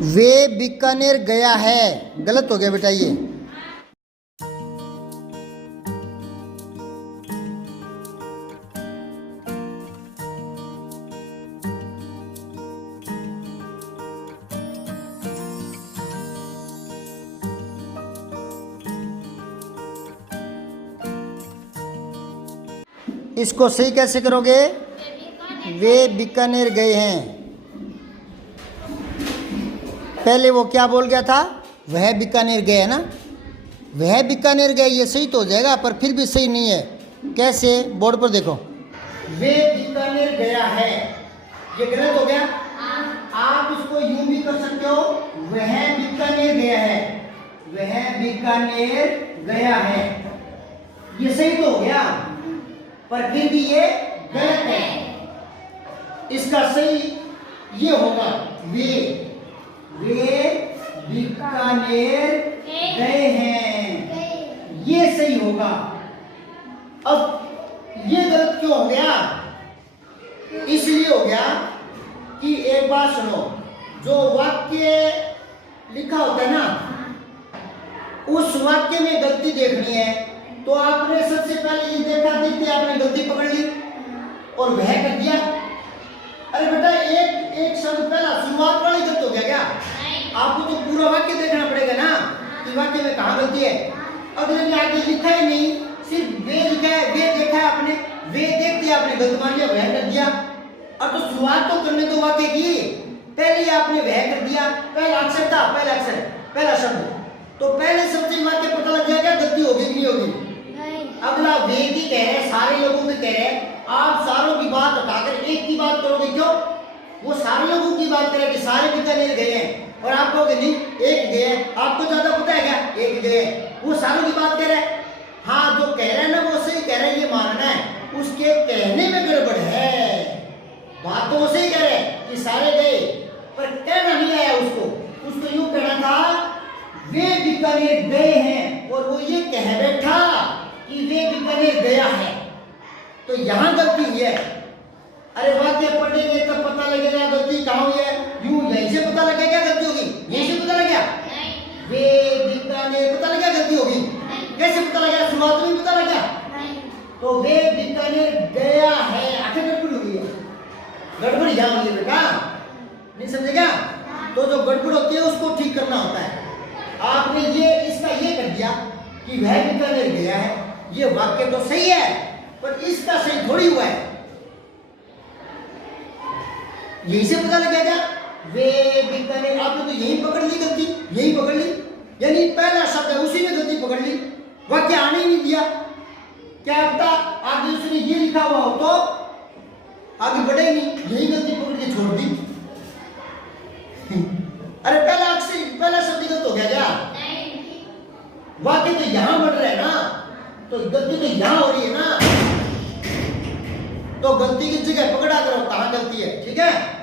वे बीकानेर गया है, गलत हो गया बेटा ये। इसको सही कैसे करोगे? वे बीकानेर गए हैं। पहले वो क्या बोल गया था? वह बीकानेर गए, है ना? वह बीकानेर गए, ये सही तो हो जाएगा, पर फिर भी सही नहीं है। कैसे? बोर्ड पर देखो, वे बीकानेर गया है, ये गलत हो गया। आप इसको यूं भी कर सकते हो, वह बीकानेर गया है, वह बीकानेर गया है, ये सही तो हो गया, पर फिर भी ये गलत है। इसका सही ये होगा, वे बीकानेर गए हैं, ये सही होगा। अब ये गलत क्यों हो गया? इसलिए हो गया कि एक बात सुनो, जो वाक्य लिखा होता है ना, उस वाक्य में गलती देखनी है, तो आपने सबसे पहले ये देखा, देखते आपने गलती पकड़ ली और वह कर दिया। अरे बेटा, एक शब्द पहला शुरुआत वाली गलत हो गया क्या? आपको तो पूरा वाक्य देखना पड़ेगा ना कि वाक्य में कहाँ गलती है। अगले में आगे लिखा ही नहीं, सिर्फ वे लिखा है, वे देखा है आपने, वे देखते आपने गलत मान लिया, वह कर दिया। अब तो शुरुआत तो करने दो वाक्य की, पहले आपने वह कर दिया, पहला अक्षर था, पहला अक्षर, पहला शब्द, तो पहले शब्द से वाक्य पता लग जाएगा गलती होगी कि नहीं होगी। अगला वे की कह रहे हैं, सारे लोगों की कह रहे हैं, आप सारों की बात हटाकर एक की बात करोगे, क्यों? वो सारे लोगों की बात करें कि सारे बीकानेर गए हैं, और आप कहोगे नहीं एक गए हैं, आपको ज्यादा पता है क्या? एक गए, वो सारों की बात कह रहे हैं। हाँ, जो कह रहे हैं ना वो सही कह रहे हैं, ये मानना है, उसके कहने में गड़बड़ है। बात तो वो सही कह रहे हैं कि सारे गए, पर कहना नहीं आया उसको यूं कहना था, वे बीकानेर गए हैं, और वो ये कह बैठा कि वे बीकानेर गया है, तो यहां गलती हुई है। अरे वाक्य पढ़ेंगे तब पता लगेगा गलती कहां हुई है। यूं यहीं से पता लगेगा गलती होगी, यहीं से पता लग गया, वे बीकानेर पता लग गया गलती होगी। कैसे पता लग गया? शुरुआत में पता लग गया, तो वे बीकानेर गया है, आखिर गड़बड़ हुई है, गड़बड़ यहां हुई है बेटा, नहीं समझेगा? तो जो गड़बड़ होती है उसको ठीक करना होता है। आपने ये इसका ये कर दिया कि वह बीकानेर गया है, ये वाक्य तो सही है, पर इसका सही थोड़ी हुआ है। यहीं से पता लग गया, वे बीकानेर, आपने तो यही पकड़ ली गलती, यही पकड़ ली, यानी पहला शब्द है उसी ने गलती पकड़ ली, वाक्य आने ही नहीं दिया। क्या पता आगे उसने ये लिखा हुआ हो तो आगे बढ़े ही नहीं, यही गलती पकड़ के छोड़ दी। अरे पहला शब्द गलत हो गया क्या? वाक्य तो यहां बढ़ रहा है ना, तो गलती तो यहां हो रही है ना, तो गलती की जगह पकड़ा करो कहां गलती है, ठीक है?